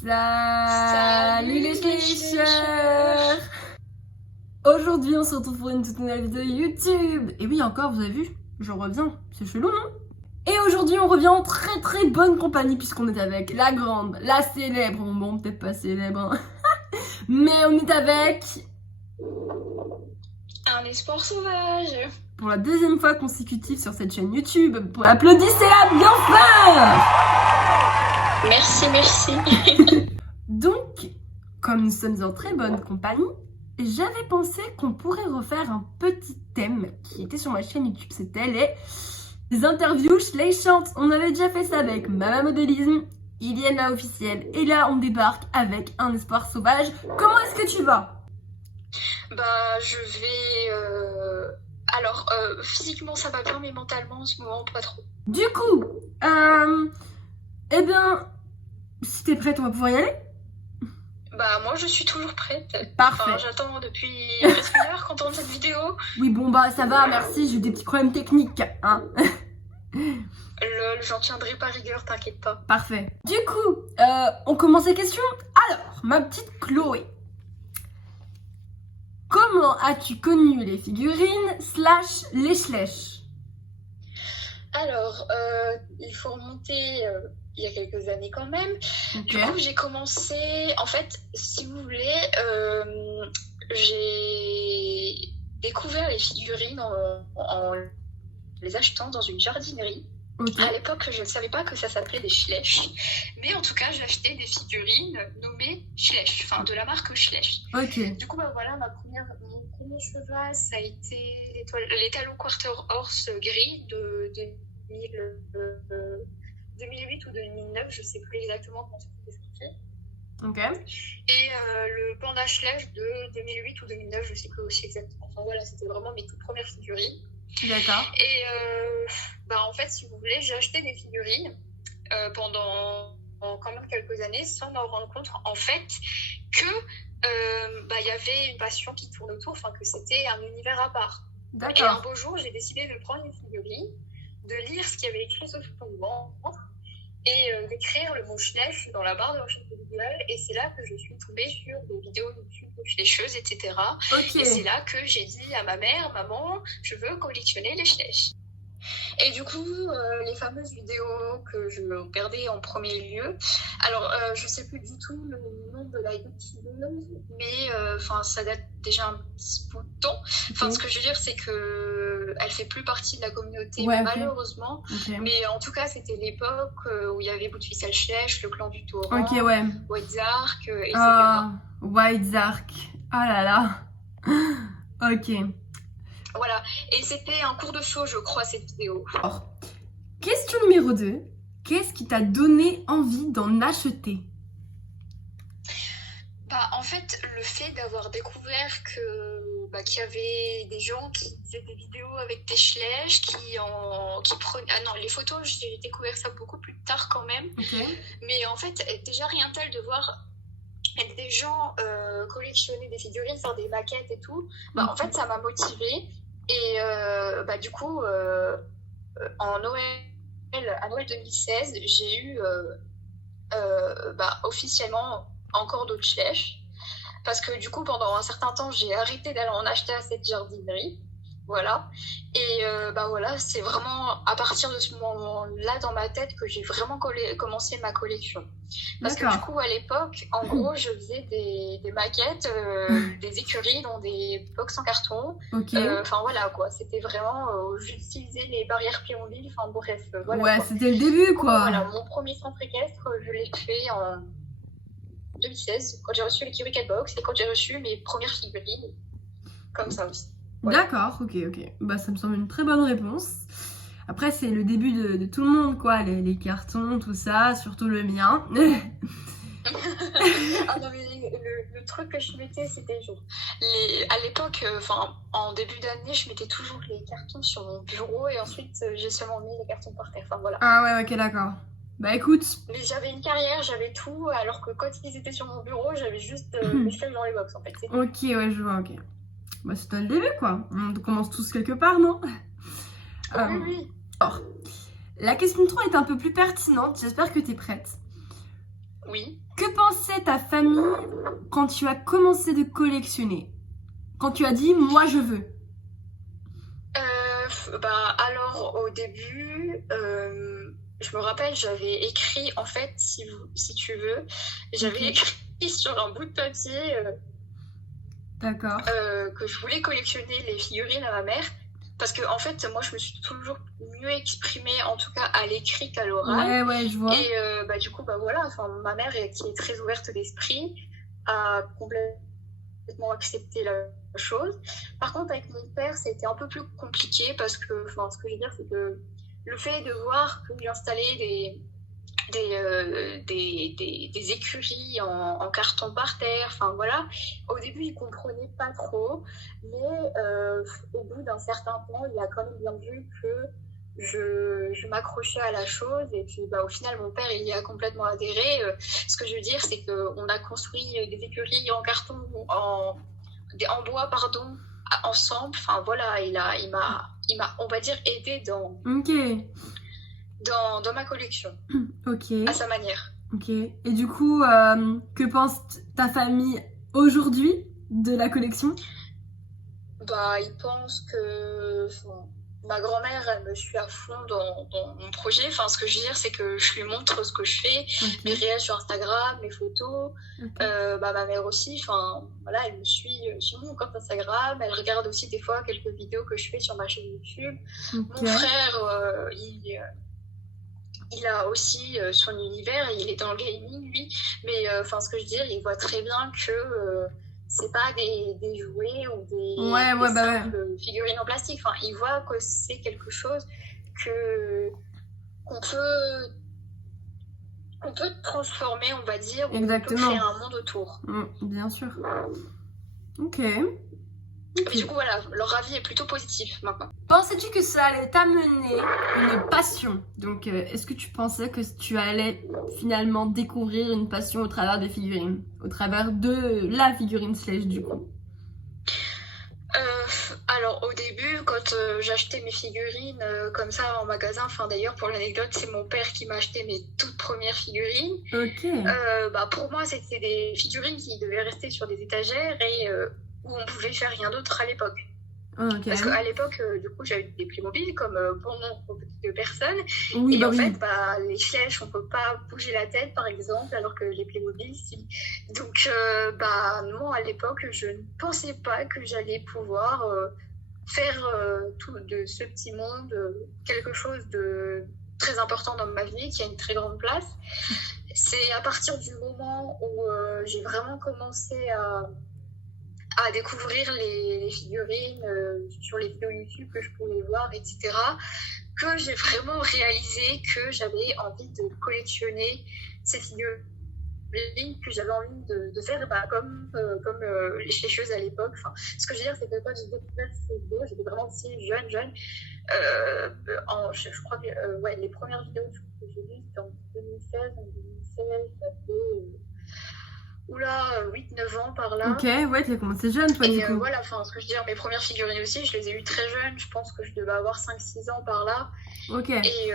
Salut les schlécheurs. Aujourd'hui on se retrouve pour une toute nouvelle vidéo YouTube. Et oui encore, vous avez vu, je reviens, c'est chelou non? Et aujourd'hui on revient en très très bonne compagnie puisqu'on est avec la grande, la célèbre, bon peut-être pas célèbre hein. Mais on est avec... Un espoir sauvage. Pour la deuxième fois consécutive sur cette chaîne YouTube. Applaudissez-la bien fort. Merci. Donc, comme nous sommes en très bonne compagnie, j'avais pensé qu'on pourrait refaire un petit thème qui était sur ma chaîne YouTube. C'était les interviews schléchantes. On avait déjà fait ça avec Mama Modélisme, Iliana Officielle. Et là, on débarque avec un espoir sauvage. Comment est-ce que tu vas? Bah, je vais... Alors, physiquement, ça va bien, mais mentalement, en ce moment, pas trop. Du coup, eh bien, si t'es prête, on va pouvoir y aller? Bah, moi, je suis toujours prête. Parfait. Enfin, j'attends depuis presque une heure qu'on tourne cette vidéo. Oui, bon, bah, ça va, merci, j'ai eu des petits problèmes techniques, hein. Lol, j'en tiendrai pas rigueur, t'inquiète pas. Parfait. Du coup, on commence les questions. Alors, ma petite Chloé. Comment as-tu connu les figurines / les schleches? Alors, il faut remonter il y a quelques années quand même. Ok. Du coup, j'ai commencé... En fait, si vous voulez, j'ai découvert les figurines en les achetant dans une jardinerie. Ok. À l'époque, je ne savais pas que ça s'appelait des Schleich, mais en tout cas, j'ai acheté des figurines nommées Schleich, enfin de la marque Schleich. Ok. Du coup, bah voilà, mon premier cheval, ça a été l'étalon Quarter Horse gris de 2008 ou 2009, je ne sais plus exactement quand c'était sorti. Ok. Et le panda Schleich de 2008 ou 2009, je ne sais plus aussi exactement. Enfin voilà, c'était vraiment mes toutes premières figurines. D'accord. Et bah en fait, si vous voulez, j'ai acheté des figurines pendant quand même quelques années sans m'en rendre compte en fait que bah, y avait une passion qui tourne autour, enfin que c'était un univers à part. Et un D'accord. beau jour, j'ai décidé de prendre une figurine, de lire ce qu'il y avait écrit sur son ventre et d'écrire le mot Schleich dans la barre de recherche de Google. Et c'est là que je suis tombée sur des vidéos YouTube de schleicheuses, etc. Ok. Et c'est là que j'ai dit à ma mère, maman, je veux collectionner les Schleich. Et du coup, les fameuses vidéos que je regardais en premier lieu, alors je sais plus du tout le nom de la youtubeuse, mais enfin ça date déjà un petit bout de temps. Enfin, ce que je veux dire, c'est que elle fait plus partie de la communauté, Ouais, ok. malheureusement. Ok. Mais en tout cas, c'était l'époque où il y avait Bout de Ficelle Schleich, le clan du Torrent, Ok, ouais. White Zark, etc. Ah, White Zark. Ah là là. Ok. Voilà, et c'était un cours de show, je crois, cette vidéo. Alors, question numéro 2. Qu'est-ce qui t'a donné envie d'en acheter? Bah, en fait, le fait d'avoir découvert qu'il y avait des gens qui faisaient des vidéos avec des Schleich, qui prenaient... Ah non, les photos, j'ai découvert ça beaucoup plus tard quand même. Ok. Mais en fait, déjà rien tel de voir des gens collectionner des figurines, faire des maquettes et tout, bah en fait, ça m'a motivée. Et bah du coup, à Noël 2016, j'ai eu bah, officiellement encore d'autres Schleich. Parce que du coup, pendant un certain temps, j'ai arrêté d'aller en acheter à cette jardinerie. Voilà. Et bah voilà, c'est vraiment à partir de ce moment-là dans ma tête que j'ai vraiment commencé ma collection. Parce que du coup, à l'époque, en gros, je faisais des maquettes, des écuries dans des box en carton. Ok. Enfin voilà quoi, c'était vraiment, j'utilisais les barrières Playmobil, enfin bref. Voilà, ouais, quoi. c'était le début quoi. Voilà, mon premier centre équestre, je l'ai fait en 2016, quand j'ai reçu l'écurie Catbox et quand j'ai reçu mes premières figurines, comme ça aussi. Voilà. D'accord, ok. Bah ça me semble une très bonne réponse. Après c'est le début de tout le monde quoi, les cartons, tout ça, surtout le mien. Ah non mais le truc que je mettais, c'était genre... À l'époque, enfin en début d'année, je mettais toujours les cartons sur mon bureau et ensuite j'ai seulement mis les cartons par terre, enfin voilà. Ah ouais, ok, d'accord. Bah écoute. Mais j'avais une carrière, j'avais tout, alors que quand ils étaient sur mon bureau, j'avais juste mes Schleich dans les box en fait. Ok, ouais, je vois, ok. Bah c'était le début quoi, on commence tous quelque part, non? Oui. Alors, la question 3 est un peu plus pertinente, j'espère que t'es prête. Oui. Que penses pensait ta famille quand tu as commencé de collectionner? Quand tu as dit, moi je veux. Alors au début, je me rappelle, j'avais écrit, en fait, si tu veux, j'avais écrit sur un bout de papier D'accord. que je voulais collectionner les figurines à ma mère. Parce que, en fait, moi, je me suis toujours mieux exprimée, en tout cas à l'écrit qu'à l'oral. Ouais, je vois. Et du coup, voilà, ma mère, qui est très ouverte d'esprit, a complètement accepté la chose. Par contre, avec mon père, c'était un peu plus compliqué parce que, ce que je veux dire, c'est que le fait de voir que j'installais des écuries en carton par terre, voilà. Au début, il comprenait pas trop, mais au bout d'un certain temps, il a quand même bien vu que je m'accrochais à la chose, et puis au final, mon père, il y a complètement adhéré. Ce que je veux dire, c'est qu'on a construit des écuries en carton, en bois, pardon, ensemble. Voilà, il m'a, on va dire, aidé dans ma collection. Ok. À sa manière. Ok. Et du coup, que pense ta famille aujourd'hui de la collection? Ils pensent que ma grand-mère, elle me suit à fond dans mon projet. Ce que je veux dire, c'est que je lui montre ce que je fais, mes réels sur Instagram, mes photos. Ma mère aussi, voilà, elle me suit sur mon compte Instagram. Elle regarde aussi des fois quelques vidéos que je fais sur ma chaîne YouTube. Mon frère, il a aussi son univers, il est dans le gaming, lui. Mais ce que je veux dire, il voit très bien que c'est pas des jouets ou des simples figurines en plastique. Il voit que c'est quelque chose qu'on peut transformer, on va dire, ou on peut créer un monde autour. Bien sûr. Ok. Mais du coup, voilà, leur avis est plutôt positif maintenant. Pensais-tu que ça allait t'amener une passion? Donc, est-ce que tu pensais que tu allais finalement découvrir une passion au travers des figurines? Au travers de la figurine Sledge, du coup? Alors, au début, quand j'achetais mes figurines comme ça en magasin, d'ailleurs, pour l'anecdote, c'est mon père qui m'a acheté mes toutes premières figurines. Ok. Pour moi, c'était des figurines qui devaient rester sur des étagères et où on pouvait faire rien d'autre à l'époque. Okay. Parce qu'à l'époque, du coup, j'avais des Playmobil comme bon nombre de personnes. Oui, et fait, les flèches, on peut pas bouger la tête, par exemple, alors que les Playmobil, si. Donc, non, à l'époque, je ne pensais pas que j'allais pouvoir faire tout de ce petit monde quelque chose de très important dans ma vie, qui a une très grande place. C'est à partir du moment où j'ai vraiment commencé à découvrir les figurines sur les vidéos YouTube que je pouvais voir, etc., que j'ai vraiment réalisé que j'avais envie de collectionner ces figurines, que j'avais envie de faire comme les flécheuses à l'époque. Ce que je veux dire, c'est que quand j'ai découvert ces vidéos, j'étais vraiment aussi jeune. Je crois que les premières vidéos que j'ai vues, c'était en 2016. En 2016, ça fait 8-9 ans par là. Ok, ouais, tu as commencé jeune, toi, du coup. Voilà, ce que je veux dire, mes premières figurines aussi, je les ai eues très jeunes. Je pense que je devais avoir 5-6 ans par là. Ok. Et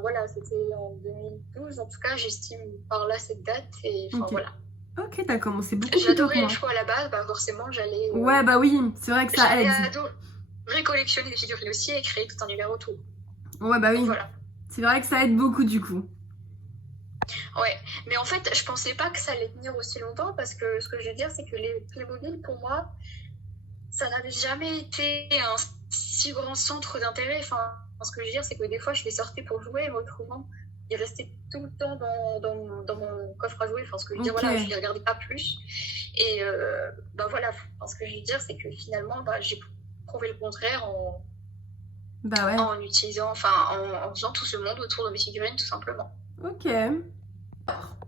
voilà, c'était en 2012. En tout cas, j'estime par là cette date. Et voilà. Ok, t'as commencé beaucoup plus tôt. J'adorais les choix à la base, forcément, j'allais. Ouais, oui, c'est vrai que ça aide. J'allais collectionner des figurines aussi et créer tout un univers autour. Ouais, oui. Donc, voilà. C'est vrai que ça aide beaucoup, du coup. Ouais, mais en fait, je pensais pas que ça allait tenir aussi longtemps parce que ce que je veux dire, c'est que les Playmobil, pour moi, ça n'avait jamais été un si grand centre d'intérêt. Ce que je veux dire, c'est que des fois, je les sortais pour jouer, mais autrement, ils restaient tout le temps dans mon coffre à jouer. Ce que je veux dire, voilà, je les regardais pas plus. Et voilà, ce que je veux dire, c'est que finalement, j'ai prouvé le contraire en utilisant, en faisant tout ce monde autour de mes figurines, tout simplement. Ok.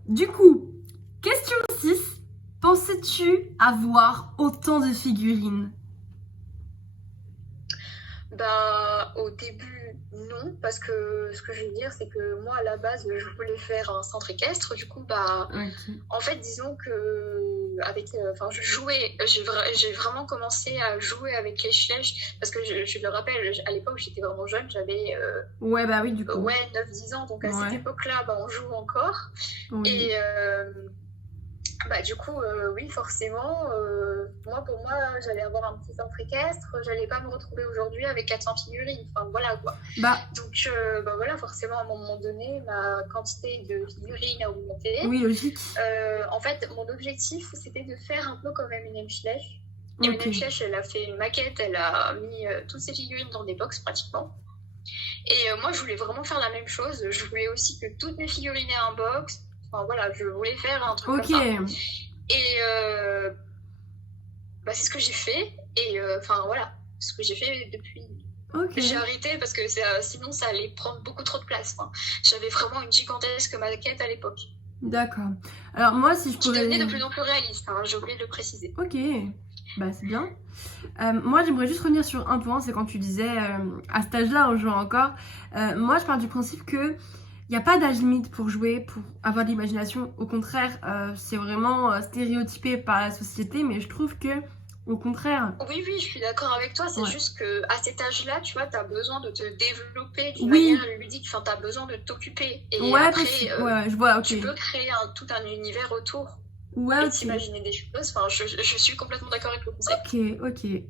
Du coup, question 6. Pensais-tu avoir autant de figurines? Au début, non, parce que ce que je veux dire, c'est que moi, à la base, je voulais faire un centre équestre. Du coup, en fait, disons que j'ai vraiment commencé à jouer avec les flèches, parce que je le rappelle, à l'époque, j'étais vraiment jeune, j'avais du coup. 9-10 ans, donc à cette époque-là, on joue encore. Oui. Bah, du coup, oui, forcément, moi, pour moi, j'allais avoir un petit centre équestre, j'allais pas me retrouver aujourd'hui avec 400 figurines, enfin voilà quoi. Bah, Donc, bah voilà, forcément, à un moment donné, ma quantité de figurines a augmenté. oui, logique. En fait, mon objectif, c'était de faire un peu comme Eminem Schlech. Et Ok. Eminem Schlech, elle a fait une maquette, elle a mis toutes ses figurines dans des box pratiquement. Et moi, je voulais vraiment faire la même chose. Je voulais aussi que toutes mes figurines aient un box. Enfin voilà, je voulais faire un truc Ok. comme ça. Et bah, c'est ce que j'ai fait. Et enfin voilà, ce que j'ai fait depuis. Ok. J'ai arrêté parce que sinon ça allait prendre beaucoup trop de place. Enfin, j'avais vraiment une gigantesque maquette à l'époque. D'accord. Alors moi, si je Qui pourrais... devenait de plus en plus réaliste, hein, j'ai oublié de le préciser. Ok. Bah, c'est bien. Moi, j'aimerais juste revenir sur un point, c'est quand tu disais, à cet âge-là, on joue encore. Moi, je pars du principe que il n'y a pas d'âge limite pour jouer, pour avoir de l'imagination. Au contraire, c'est vraiment stéréotypé par la société, mais je trouve que, au contraire... Oui, oui, je suis d'accord avec toi. C'est Ouais. juste qu'à cet âge-là, tu vois, tu as besoin de te développer d'une Oui. manière ludique. Enfin, tu as besoin de t'occuper. Et Ouais, après, ouais, je vois, ok. tu peux créer tout un univers autour Ouais, et ok. t'imaginer des choses. Enfin, je suis complètement d'accord avec le concept. Ok.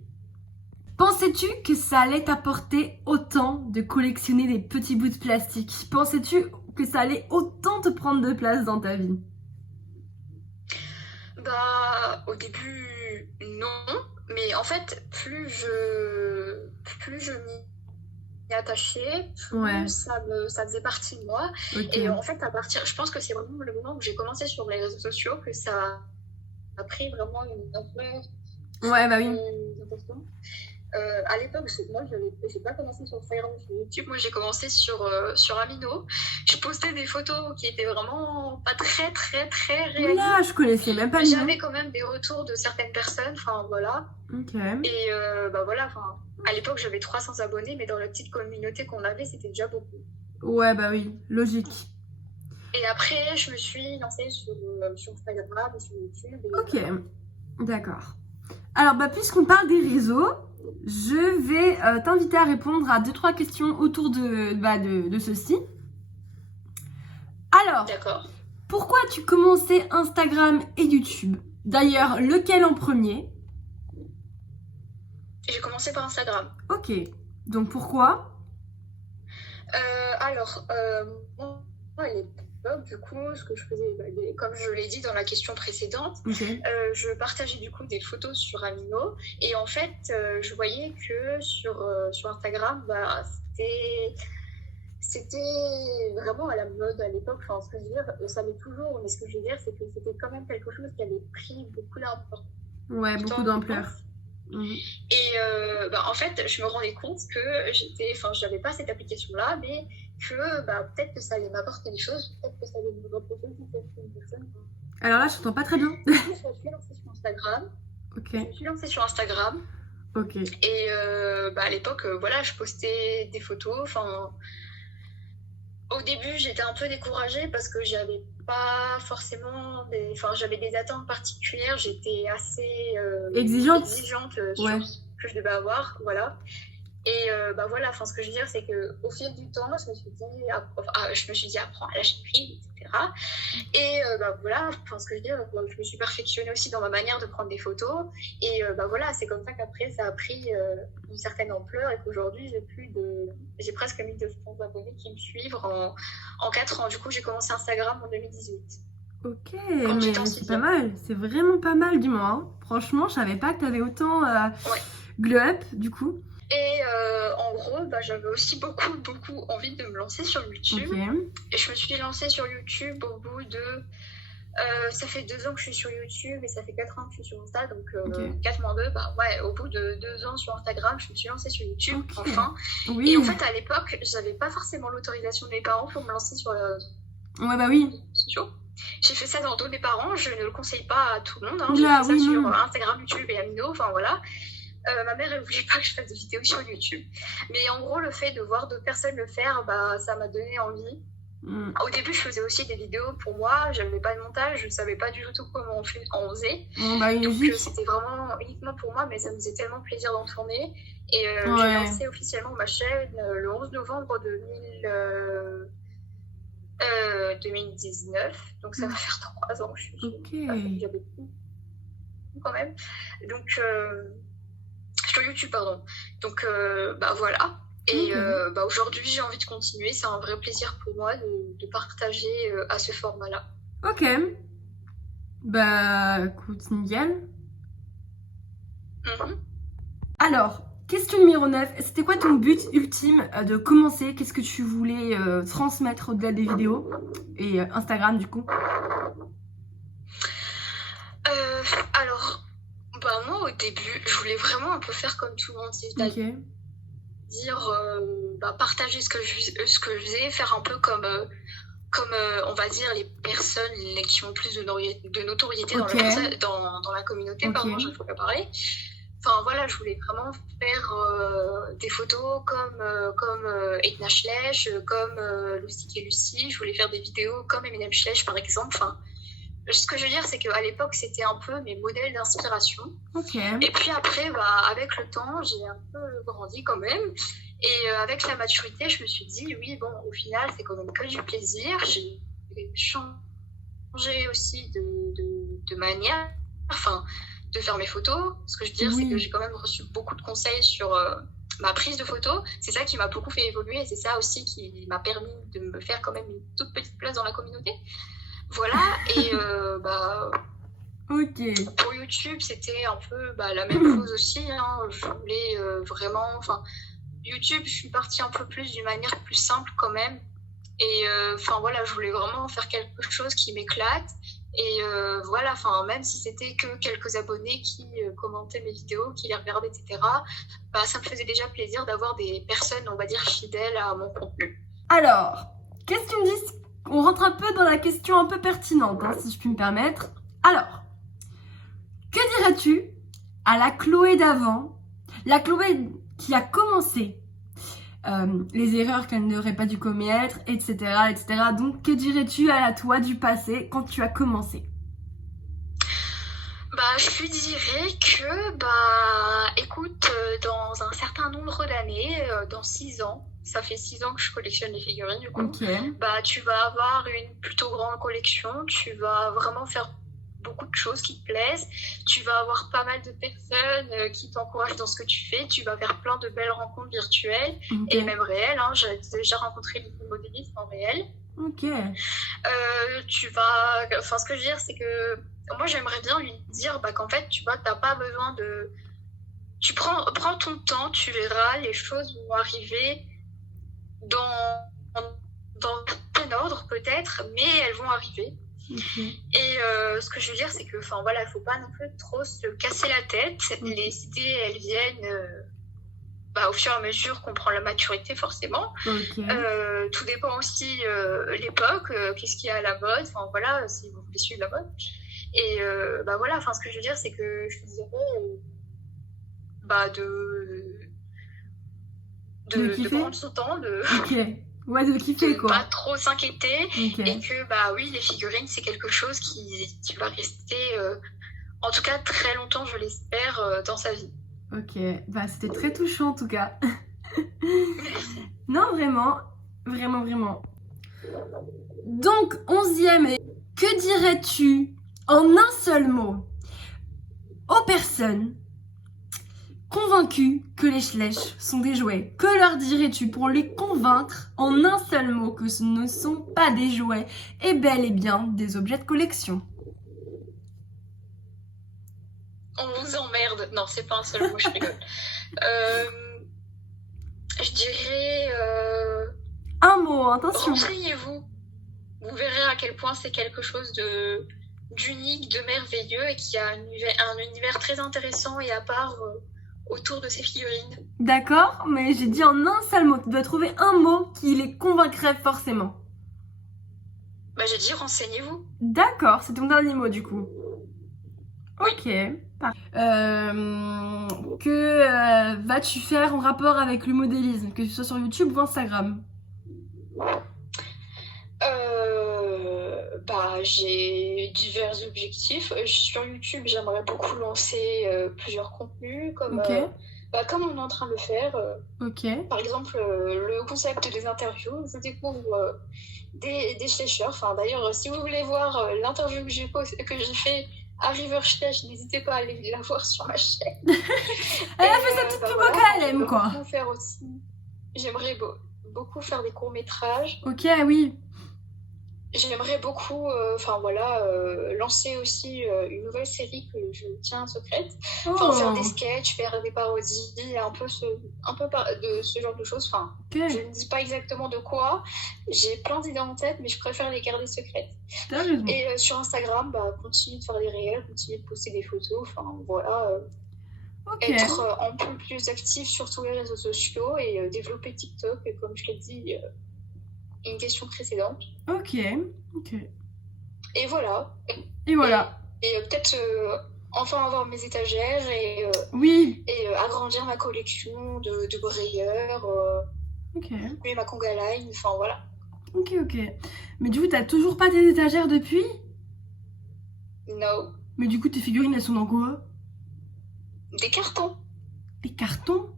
Pensais-tu que ça allait t'apporter autant de collectionner des petits bouts de plastique? Pensais-tu que ça allait autant te prendre de place dans ta vie? Bah, au début, non. Mais en fait, plus je m'y attachais, plus Ouais. ça faisait partie de moi. Ok. Et en fait, je pense que c'est vraiment le moment où j'ai commencé sur les réseaux sociaux que ça a pris vraiment une ampleur Ouais, bah oui. importante. À l'époque, moi, j'ai pas commencé sur Instagram, sur YouTube. Moi, j'ai commencé sur Amino. Je postais des photos qui étaient vraiment pas très, très, très réalistes. Là, je connaissais même pas Mais le j'avais nom. quand même des retours de certaines personnes. Enfin, voilà. Ok. Et bah voilà, enfin, à l'époque, j'avais 300 abonnés, mais dans la petite communauté qu'on avait, c'était déjà beaucoup. Ouais, bah oui, logique. Et après, je me suis lancée sur Instagram, sur YouTube. Et Ok, d'accord. Alors, bah, puisqu'on parle des réseaux, je vais t'inviter à répondre à 2-3 questions autour de ceci. Alors, D'accord. pourquoi as-tu commencé Instagram et YouTube? D'ailleurs, lequel en premier? J'ai commencé par Instagram. Ok, donc pourquoi? Alors, moi, à l'époque, du coup, ce que je faisais, comme je l'ai dit dans la question précédente, Ok. je partageais du coup des photos sur Amino. Et en fait, je voyais que sur Instagram, bah, c'était vraiment à la mode à l'époque. Enfin, ce que je veux dire, ça l'est toujours, mais ce que je veux dire, c'est que c'était quand même quelque chose qui avait pris beaucoup d'importance. Ouais, beaucoup d'ampleur. Et bah, en fait, je me rendais compte que j'avais pas cette application-là, mais que bah, peut-être que ça allait m'apporter des choses, peut-être que ça allait me représenter certaines personnes. Alors là, je t'entends pas très bien. Je me suis lancée sur Instagram. Ok. Je me suis lancée sur Instagram. Ok. Et bah, à l'époque, voilà, je postais des photos. Enfin, au début, j'étais un peu découragée parce que j'avais pas forcément j'avais des attentes particulières. J'étais assez exigeante sur ce que je devais avoir, voilà. Et bah voilà, ce que je veux dire, c'est que au fil du temps, je me suis dit apprends à lâcher prise, etc. Et bah voilà, ce que je veux dire, je me suis perfectionnée aussi dans ma manière de prendre des photos. Et bah voilà, c'est comme ça qu'après ça a pris une certaine ampleur et qu'aujourd'hui j'ai presque 1200 abonnés qui me suivent en 4 ans. Du coup, j'ai commencé Instagram en 2018. Ok, mais c'est pas mal, c'est vraiment pas mal du moins. Hein. Franchement, je savais pas que t'avais autant glow up du coup. Et en gros, bah, j'avais aussi beaucoup envie de me lancer sur YouTube. Okay. Et je me suis lancée sur YouTube au bout de... ça fait 2 ans que je suis sur YouTube et ça fait 4 ans que je suis sur Insta. Donc 4 moins 2, bah ouais, au bout de 2 ans sur Instagram, je me suis lancée sur YouTube, enfin. Oui. Et en fait, à l'époque, j'avais pas forcément l'autorisation de mes parents pour me lancer sur ouais, bah oui. sociaux. J'ai fait ça dans le dos des parents, je ne le conseille pas à tout le monde. Hein. Oula, j'ai fait ça sur Instagram, YouTube et Amino, enfin voilà. Ma mère, elle voulait pas que je fasse des vidéos sur YouTube. Mais en gros, le fait de voir d'autres personnes le faire, bah, ça m'a donné envie. Au début, je faisais aussi des vidéos pour moi. Je n'avais pas de montage, je ne savais pas du tout comment on faisait. Donc, c'était vraiment uniquement pour moi, mais ça me faisait tellement plaisir d'en tourner. Et j'ai lancé officiellement ma chaîne le 11 novembre 2019, donc ça va faire 3 ans que je suis Ok. déjà beaucoup quand même. Donc, sur YouTube, pardon. Donc, bah voilà. Et Ok. bah, aujourd'hui, j'ai envie de continuer. C'est un vrai plaisir pour moi de partager à ce format-là. Ok. Bah, écoute, nickel. Mhm. Alors, question numéro 9. C'était quoi ton but ultime de commencer? Qu'est-ce que tu voulais transmettre au-delà des vidéos? Et Instagram, du coup. Alors, bah moi, au début, je voulais vraiment un peu faire comme tout le monde, Ok. c'est-à-dire bah, partager ce que je faisais, faire un peu comme on va dire, les personnes qui ont plus de notoriété Ok. dans la communauté, Ok. pardon, je ne pas parler. Enfin voilà, je voulais vraiment faire des photos comme Edna Schleich, comme Loustic et Lucie. Je voulais faire des vidéos comme Eminem Schleich, par exemple. Enfin, ce que je veux dire, c'est qu'à l'époque, c'était un peu mes modèles d'inspiration. Ok. Et puis après, bah, avec le temps, j'ai un peu grandi quand même. Et avec la maturité, je me suis dit, oui, bon, au final, c'est quand même que du plaisir. J'ai changé aussi de manière, enfin, de faire mes photos. Ce que je veux dire, c'est que Oui. j'ai quand même reçu beaucoup de conseils sur ma prise de photos. C'est ça qui m'a beaucoup fait évoluer et c'est ça aussi qui m'a permis de me faire quand même une toute petite place dans la communauté. Voilà, et bah, Ok. pour YouTube, c'était un peu bah, la même chose aussi. Hein. Je voulais vraiment. Enfin, YouTube, je suis partie un peu plus d'une manière plus simple quand même. Et enfin voilà, je voulais vraiment faire quelque chose qui m'éclate. Et voilà, enfin même si c'était que quelques abonnés qui commentaient mes vidéos, qui les regardaient, etc. Bah, ça me faisait déjà plaisir d'avoir des personnes, on va dire, fidèles à mon contenu. Alors, question 10. On rentre un peu dans la question un peu pertinente, hein, si je puis me permettre. Alors, que dirais-tu à la Chloé d'avant, la Chloé qui a commencé les erreurs qu'elle n'aurait pas dû commettre, etc., etc. Donc, que dirais-tu à la toi du passé quand tu as commencé? Bah, je lui dirais que, bah, écoute, dans un certain nombre d'années, dans 6 ans, ça fait 6 ans que je collectionne les figurines, du coup, Ok. bah, tu vas avoir une plutôt grande collection, tu vas vraiment faire beaucoup de choses qui te plaisent, tu vas avoir pas mal de personnes qui t'encouragent dans ce que tu fais, tu vas faire plein de belles rencontres virtuelles Ok. et même réelles, hein, j'ai déjà rencontré des modélistes en réel. Ok. Tu vas. Enfin, ce que je veux dire, c'est que moi, j'aimerais bien lui dire bah, qu'en fait, tu vois, t'as pas besoin de. Prends ton temps, tu verras, les choses vont arriver dans un ordre peut-être, mais elles vont arriver. Ok. Et ce que je veux dire, c'est que, enfin voilà, il faut pas non plus trop se casser la tête. Les idées, elles viennent bah, au fur et à mesure qu'on prend la maturité, forcément. Ok. Tout dépend aussi l'époque, qu'est-ce qu'il y a à la mode, enfin voilà, si vous voulez suivre la mode. Et bah voilà, enfin ce que je veux dire, c'est que je dirais bah De de kiffer? prendre son temps, Ok. Ouais, de kiffer de pas quoi. trop s'inquiéter Ok. et que bah oui, les figurines c'est quelque chose qui va rester, en tout cas très longtemps, je l'espère, dans sa vie. Ok. Bah, c'était très touchant en tout cas. Non, vraiment. Vraiment, vraiment. Donc, 11e, que dirais-tu en un seul mot aux personnes convaincues que les Schleich sont des jouets? Que leur dirais-tu pour les convaincre en un seul mot que ce ne sont pas des jouets et bel et bien des objets de collection? On vous emmerde. Non, c'est pas un seul mot, je rigole. Je dirais Un mot, attention. renseignez-vous. Vous verrez à quel point c'est quelque chose d'unique, de merveilleux et qui a un univers très intéressant et à part autour de ces figurines. D'accord, mais j'ai dit en un seul mot. Tu dois trouver un mot qui les convaincrait forcément. Bah, j'ai dit renseignez-vous. D'accord, c'est ton dernier mot du coup. Oui. Ok. Que vas-tu faire en rapport avec le modélisme, que ce soit sur YouTube ou Instagram? Bah, j'ai divers objectifs. Sur YouTube, j'aimerais beaucoup lancer plusieurs contenus comme, Ok. bah, comme on est en train de le faire. Ok. Par exemple, le concept des interviews. Je découvre des Schleicher. Enfin, d'ailleurs, si vous voulez voir l'interview que j'ai fait à River Schleich, n'hésitez pas à aller la voir sur ma chaîne. Elle a fait sa petite pub au KLM, quoi. Faire aussi. J'aimerais beaucoup faire des courts-métrages. Ok, oui. J'aimerais beaucoup lancer aussi une nouvelle série que je tiens secrète. Enfin, faire des sketchs, faire des parodies, de ce genre de choses. Enfin, je ne dis pas exactement de quoi. J'ai plein d'idées en tête, mais je préfère les garder secrètes. Et sur Instagram, continuer de faire des réels, continuer de poster des photos. Enfin, voilà. Être un peu plus actif sur tous les réseaux sociaux et développer TikTok, comme je l'ai dit. Une question précédente. Ok. Et voilà. Et peut-être enfin avoir mes étagères et agrandir ma collection de brayeurs. Et ma conga line, enfin voilà. Ok. Mais du coup, t'as toujours pas tes étagères depuis? No. Mais du coup, tes figurines, elles sont dans quoi? Des cartons. Des cartons?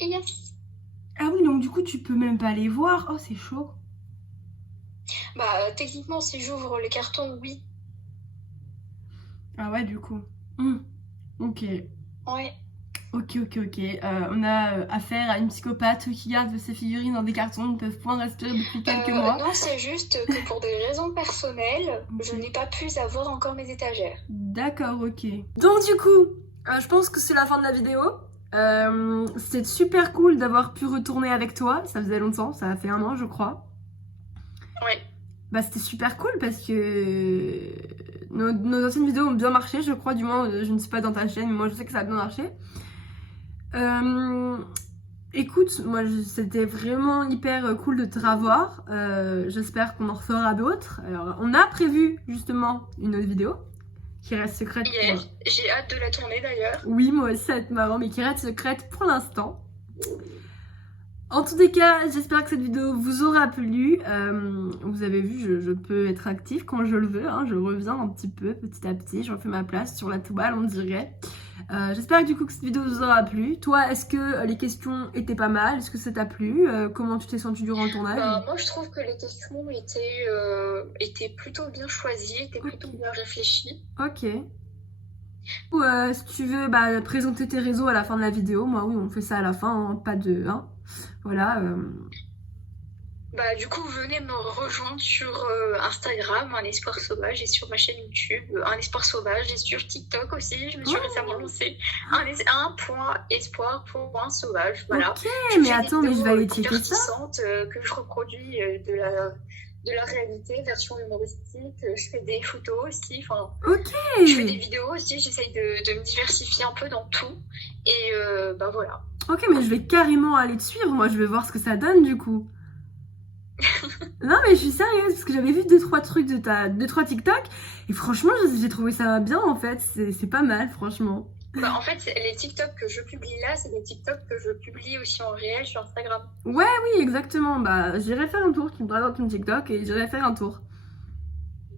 Yes. Ah oui, donc du coup, tu peux même pas les voir. Oh, c'est chaud. Techniquement, si j'ouvre les cartons, oui. Ah ouais, du coup. Ok. Ouais. Ok. On a affaire à une psychopathe qui garde ses figurines dans des cartons. Ils ne peuvent point respirer depuis quelques mois. Non, c'est juste que pour des raisons personnelles, je n'ai pas pu avoir encore mes étagères. D'accord, ok. Donc du coup, je pense que c'est la fin de la vidéo. C'était super cool d'avoir pu retourner avec toi. Ça faisait longtemps, ça a fait 1 an, je crois. Ouais. C'était super cool parce que nos anciennes vidéos ont bien marché, je crois. Du moins, je ne suis pas dans ta chaîne, mais moi je sais que ça a bien marché. Écoute, moi c'était vraiment hyper cool de te revoir. J'espère qu'on en refera d'autres. Alors, on a prévu justement une autre vidéo qui reste secrète. J'ai hâte de la tourner d'ailleurs. Oui, moi aussi ça va être marrant, mais qui reste secrète pour l'instant. En tous les cas, j'espère que cette vidéo vous aura plu. Vous avez vu, je peux être active quand je le veux. Je reviens un petit peu, petit à petit. Je refais ma place sur la toile, on dirait. J'espère que du coup que cette vidéo vous aura plu. Toi, est-ce que les questions étaient pas mal? Est-ce que ça t'a plu? Comment tu t'es sentie durant le tournage? Moi, je trouve que les questions étaient plutôt bien choisies, étaient plutôt bien réfléchies. Ok. Si tu veux présenter tes réseaux à la fin de la vidéo, moi oui, on fait ça à la fin, pas de... Voilà. Du coup, venez me rejoindre sur Instagram, Un Espoir Sauvage, et sur ma chaîne YouTube, Un Espoir Sauvage, et sur TikTok aussi. Je me suis récemment lancée .espoir.sauvage. Voilà. Ok, mais attends, mais je vais aller checker ça. Que je reproduis de la réalité, version humoristique. Je fais des photos aussi. Je fais des vidéos aussi. J'essaye de me diversifier un peu dans tout. Et voilà. Ok, mais je vais carrément aller te suivre. Moi, je vais voir ce que ça donne du coup. Non, mais je suis sérieuse parce que j'avais vu 2-3 trucs de 2-3 TikTok et franchement, j'ai trouvé ça bien en fait. C'est pas mal, franchement. En fait, les TikTok que je publie là, c'est des TikTok que je publie aussi en réel sur Instagram. Ouais, oui, exactement. J'irai faire un tour. Tu me présentes ton TikTok et j'irai faire un tour.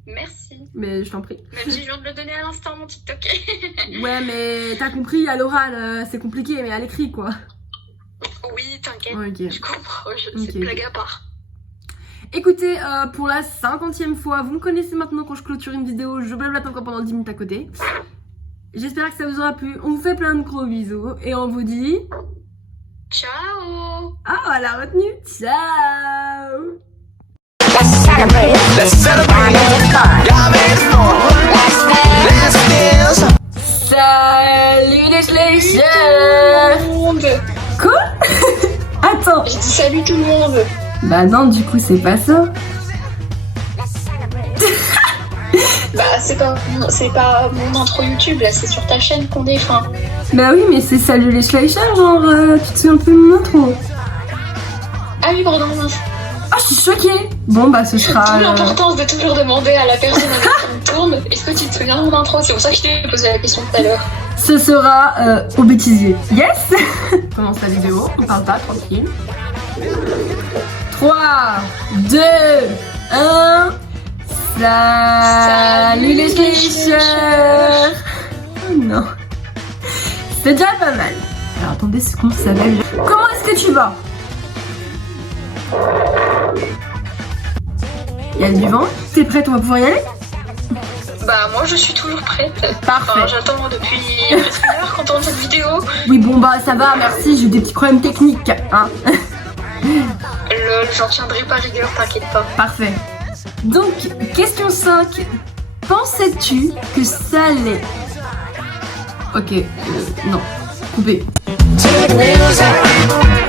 Merci. Mais je t'en prie. Même si je viens de le donner à l'instant, mon TikTok. Ouais, mais t'as compris, à l'oral, c'est compliqué, mais à l'écrit, quoi. Oui, t'inquiète. Okay. Je comprends. C'est blague à part. Écoutez, pour la 50e fois, vous me connaissez maintenant quand je clôture une vidéo, je blablate encore pendant 10 minutes à côté. J'espère que ça vous aura plu. On vous fait plein de gros bisous et on vous dit... Ciao. Ah, on l'a retenu. Ciao. Let's celebrate. Salut les Schleichers. Quoi? Attends. Je dis salut tout le monde. Non, du coup, c'est pas ça. C'est pas mon intro YouTube, là, c'est sur ta chaîne qu'on est fin. Oui, mais c'est salut les Schleichers, genre, tu te souviens plus de mon intro? Ah oui, pardon. Ah, je suis choquée. Bon, ce sera... D'où l'importance de toujours demander à la personne avec qui on tourne, est-ce que tu te souviens de mon intro? C'est pour ça que je t'ai posé la question tout à l'heure. Ce sera au bêtisier. Yes. On commence la vidéo, on parle pas, tranquille. 3, 2, 1... Salut les Schleichers. Oh non. C'est déjà pas mal. Alors attendez, c'est comment ça s'appelle? Comment est-ce que tu vas? Il y a du vent. T'es prête? On va pouvoir y aller? Bah moi je suis toujours prête. Parfait. Enfin, j'attends depuis presque une heure qu'on tourne cette vidéo. Oui, bon bah ça va, merci, j'ai eu des petits problèmes techniques, hein. Lol, j'en tiendrai pas rigueur, t'inquiète pas. Parfait. Donc, question 5. Pensais-tu que ça allait... Ok, non, coupé. Take me